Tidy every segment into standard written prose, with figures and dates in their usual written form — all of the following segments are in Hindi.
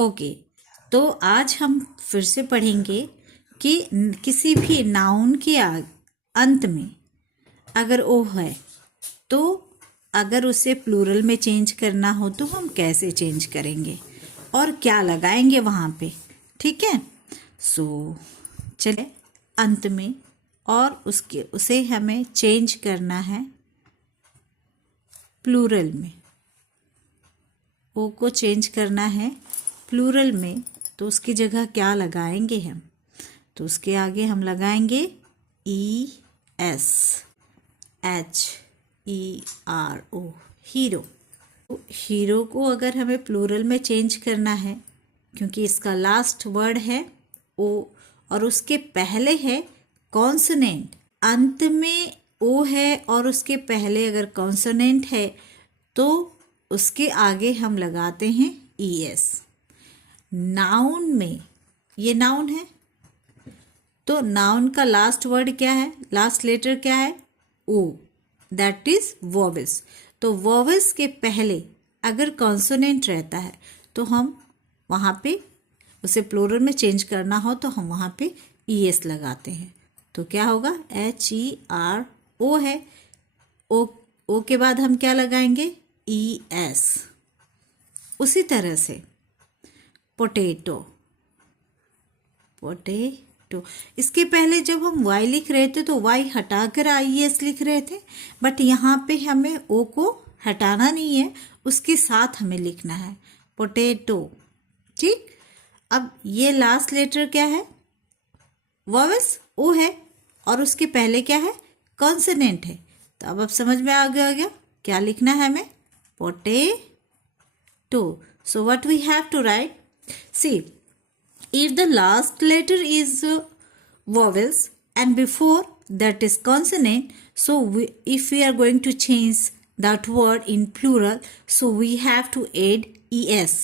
ओके, तो आज हम फिर से पढ़ेंगे कि किसी भी नाउन के अंत में अगर ओ है तो अगर उसे प्लूरल में चेंज करना हो तो हम कैसे चेंज करेंगे और क्या लगाएंगे वहाँ पे। ठीक है, सो चले अंत में, और उसे हमें चेंज करना है प्लूरल में। ओ को चेंज करना है प्लूरल में, तो उसकी जगह क्या लगाएंगे हम? तो उसके आगे हम लगाएंगे HERO, हीरो। हीरो को अगर हमें प्लूरल में चेंज करना है, क्योंकि इसका लास्ट वर्ड है ओ और उसके पहले है कॉन्सोनेंट, अंत में ओ है और उसके पहले अगर कॉन्सोनेंट है तो उसके आगे हम लगाते हैं ES। नाउन में, ये नाउन है तो नाउन का लास्ट वर्ड क्या है, लास्ट लेटर क्या है? ओ, दैट इज वोवेल्स। तो वोवेल्स के पहले अगर कॉन्सोनेंट रहता है तो हम वहाँ पे उसे प्लूरल में चेंज करना हो तो हम वहाँ पे ES लगाते हैं। तो क्या होगा? HERO है, ओ के बाद हम क्या लगाएंगे? ES। उसी तरह से पोटैटो, इसके पहले जब हम वाई लिख रहे थे तो वाई हटाकर IES लिख रहे थे, बट यहाँ पे हमें ओ को हटाना नहीं है, उसके साथ हमें लिखना है पोटैटो। ठीक, अब ये लास्ट लेटर क्या है? वॉवेल्स ओ है और उसके पहले क्या है? कॉन्सोनेंट है। तो अब समझ में आ गया क्या लिखना है हमें? Potato. So what we have to write? See, if the last letter is vowels and before that is consonant, so if we are going to change that word in plural, so we have to add ES.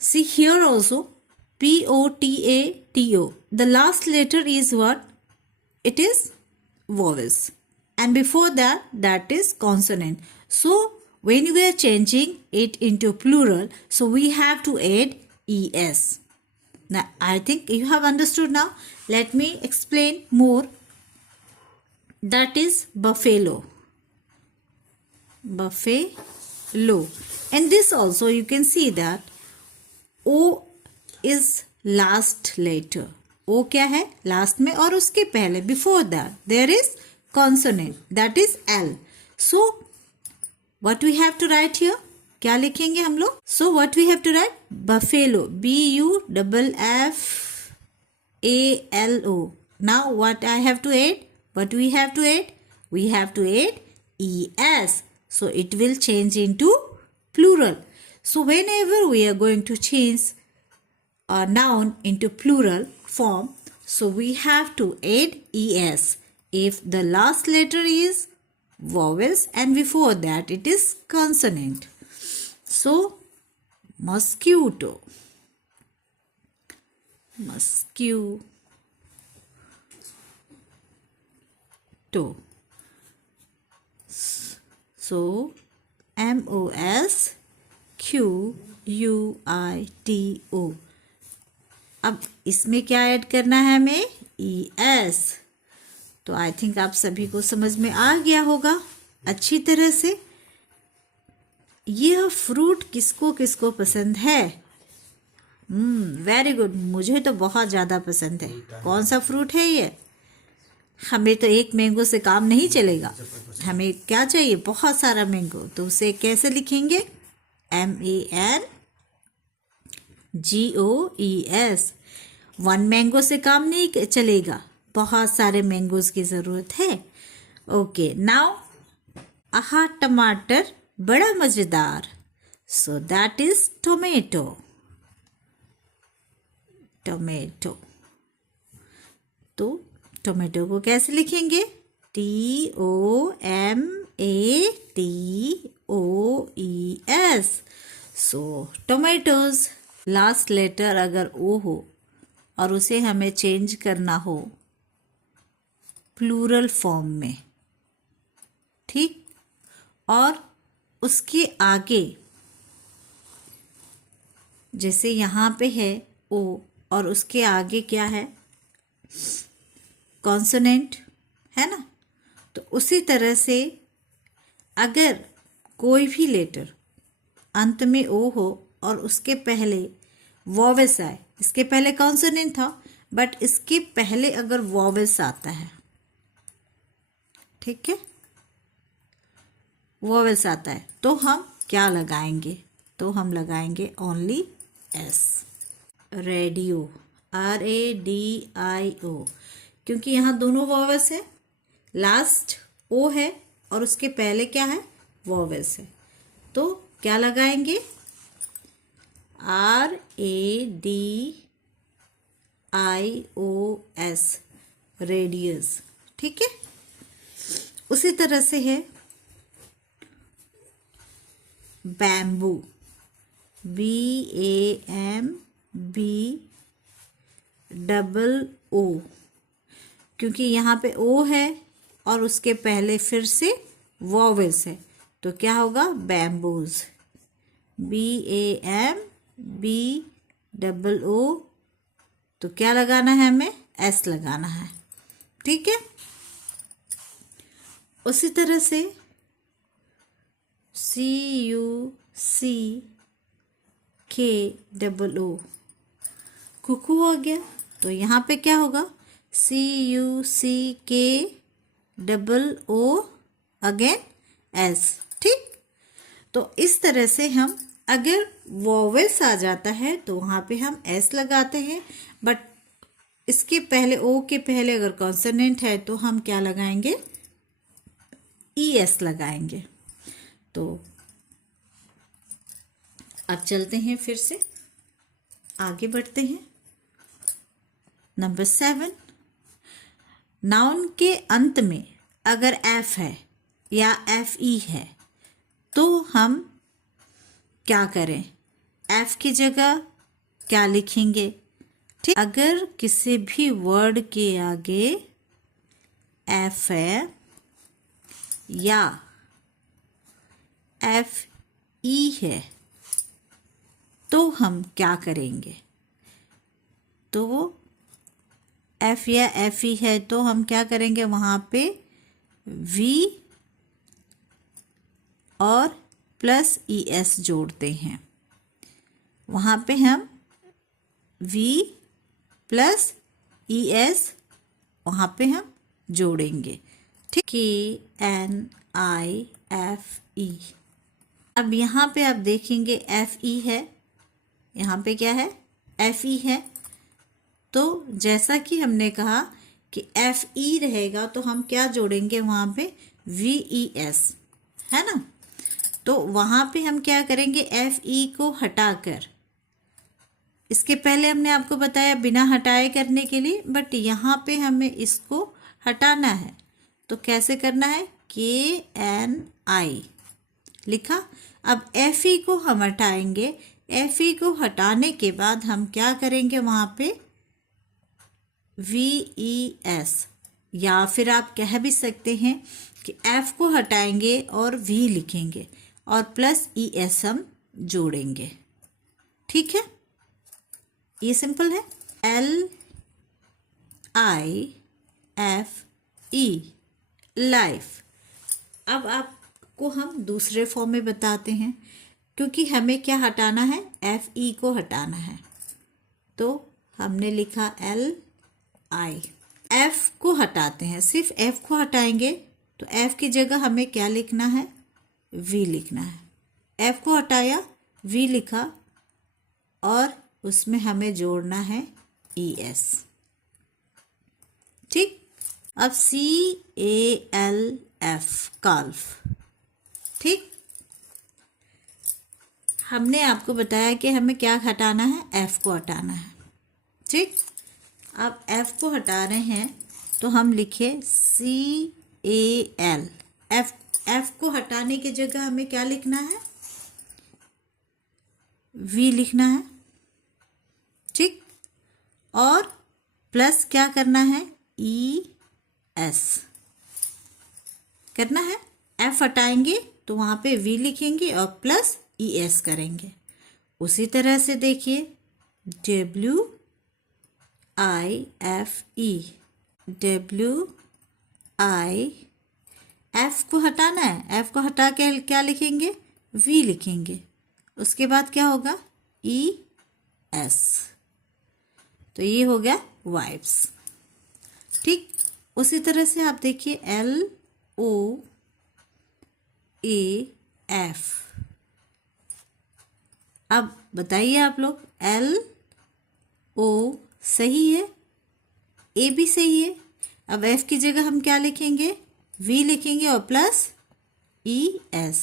See here also, POTATO, the last letter is what? It is vowels and before that is consonant. So when we are changing it into plural, so we have to add ES. Now I think you have understood now. Let me explain more. That is buffalo. And this also you can see that O is last letter. O क्या है? लास्ट में, और उसके पहले before that there is consonant, that is L. So what we have to write here? क्या लिखेंगे हम लोग? So what we have to write? Buffalo, BUFFALO. Now what I have to add? What we have to add? We have to add ES. So it will change into plural. So whenever we are going to change a noun into plural form, so we have to add ES if the last letter is vowels and before that it is consonant. So mosquito. So MOSQUITO. अब इसमें क्या ऐड करना है हमें? ES. तो आई थिंक आप सभी को समझ में आ गया होगा अच्छी तरह से। यह फ्रूट किसको किसको पसंद है? वेरी गुड, मुझे तो बहुत ज़्यादा पसंद है। कौन सा फ्रूट है ये? हमें तो एक मैंगो से काम नहीं चलेगा, हमें क्या चाहिए? बहुत सारा मैंगो। तो उसे कैसे लिखेंगे? MANGOES। वन मैंगो से काम नहीं चलेगा, बहुत सारे मैंगोज की ज़रूरत है। ओके, नाउ आहा टमाटर बड़ा मज़ेदार। So that is tomato. तो टोमेटो को कैसे लिखेंगे? TOMATOES। सो टोमेटोज। लास्ट लेटर अगर ओ हो और उसे हमें चेंज करना हो प्लूरल फॉर्म में, ठीक, और उसके आगे जैसे यहाँ पे है ओ और उसके आगे क्या है, कॉन्सोनेंट है ना। तो उसी तरह से अगर कोई भी लेटर अंत में ओ हो और उसके पहले वॉवेल्स आए, इसके पहले कॉन्सोनेंट था बट इसके पहले अगर वॉवेल्स आता है, ठीक है, वॉवेल्स आता है तो हम क्या लगाएंगे, तो हम लगाएंगे ओनली एस। रेडियो, RADIO, क्योंकि यहाँ दोनों वॉवेल्स है, लास्ट ओ है और उसके पहले क्या है, वॉवेल्स है, तो क्या लगाएंगे, RADIOS, रेडियस। ठीक है, उसी तरह से है बैम्बू, BAMBOO, क्योंकि यहाँ पे ओ है और उसके पहले फिर से वॉवेल्स है तो क्या होगा, बैम्बूज, BAMBOO, तो क्या लगाना है, हमें एस लगाना है। ठीक है, उसी तरह से CUCKOO, कुकू हो गया, तो यहाँ पे क्या होगा, CUCKOO अगेन एस। ठीक, तो इस तरह से हम अगर वॉवेल्स आ जाता है तो वहाँ पे हम एस लगाते हैं, बट इसके पहले ओ के पहले अगर कॉन्सोनेंट है तो हम क्या लगाएंगे, ES लगाएंगे। तो अब चलते हैं, फिर से आगे बढ़ते हैं। नंबर 7, नाउन के अंत में अगर एफ है या FE है तो हम क्या करें, एफ की जगह क्या लिखेंगे। ठीक, अगर किसी भी वर्ड के आगे एफ है या FE है तो हम क्या करेंगे, तो एफ या FE है तो हम क्या करेंगे, वहाँ पे V और प्लस ES जोड़ते हैं, वहाँ पे हम V प्लस ES वहाँ पे हम जोड़ेंगे। ठीक, KNIFE। अब यहाँ पे आप देखेंगे FE है, यहाँ पे क्या है, FE है, तो जैसा कि हमने कहा कि FE रहेगा तो हम क्या जोड़ेंगे, वहाँ पे VES, है ना। तो वहाँ पे हम क्या करेंगे, FE को हटाकर, इसके पहले हमने आपको बताया बिना हटाए करने के लिए, बट यहाँ पे हमें इसको हटाना है, तो कैसे करना है, KNI लिखा। अब FE को हम हटाएंगे, FE को हटाने के बाद हम क्या करेंगे, वहाँ पे VES, या फिर आप कह भी सकते हैं कि F को हटाएंगे और V लिखेंगे और प्लस ES हम जोड़ेंगे। ठीक है, ये सिंपल है, LIFE, लाइफ। अब आपको हम दूसरे फॉर्म में बताते हैं, क्योंकि हमें क्या हटाना है, FE को हटाना है, तो हमने लिखा LI। F को हटाते हैं, सिर्फ F को हटाएंगे तो F की जगह हमें क्या लिखना है, V लिखना है। F को हटाया, V लिखा और उसमें हमें जोड़ना है ES। ठीक, अब CALF, काल्फ। ठीक, हमने आपको बताया कि हमें क्या हटाना है, F को हटाना है। ठीक, अब F को हटा रहे हैं तो हम लिखे CAL। F को हटाने की जगह हमें क्या लिखना है, V लिखना है। ठीक, और प्लस क्या करना है, ES करना है। F हटाएंगे तो वहाँ पे V लिखेंगे और प्लस ES करेंगे। उसी तरह से देखिए WIFE, F को हटाना है, F को हटा के क्या लिखेंगे, V लिखेंगे। उसके बाद क्या होगा, ES। तो ये हो गया वाइफ्स। ठीक, उसी तरह से आप देखिए LOAF। अब बताइए आप लोग, LO सही है, A भी सही है। अब F की जगह हम क्या लिखेंगे, V लिखेंगे और प्लस ES।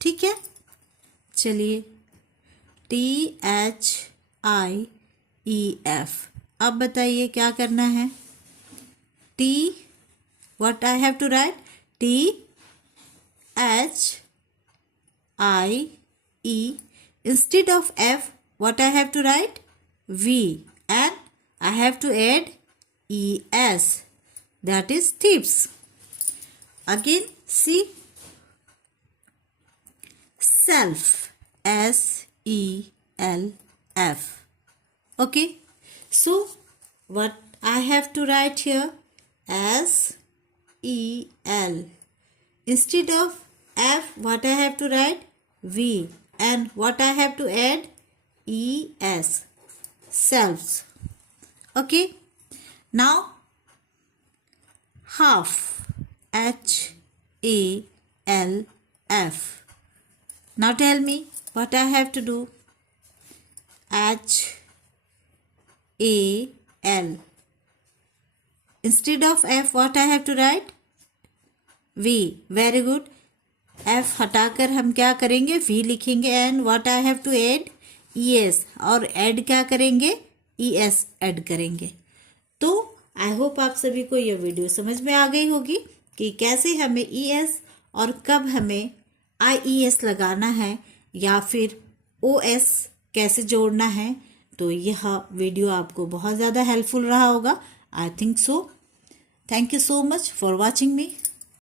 ठीक है, चलिए THIEF। अब बताइए क्या करना है, T, what I have to write, THIE, instead of F what I have to write, V, and I have to add ES, that is thieves. Again see, self, SELF. Okay, so what I have to write here, SEL. Instead of F what I have to write, V, and what I have to add, ES, selves. Okay, now half, HALF. Now tell me what I have to do, HAL. Instead of F what I have to write, V. Very good. F हटाकर हम क्या करेंगे, V लिखेंगे, and what I have to add, ES, और ऐड क्या करेंगे, ES ऐड करेंगे। तो आई होप आप सभी को यह वीडियो समझ में आ गई होगी कि कैसे हमें ES और कब हमें IES लगाना है या फिर OS कैसे जोड़ना है। तो यह वीडियो आपको बहुत ज़्यादा हेल्पफुल रहा होगा, I think so. Thank you so much for watching me.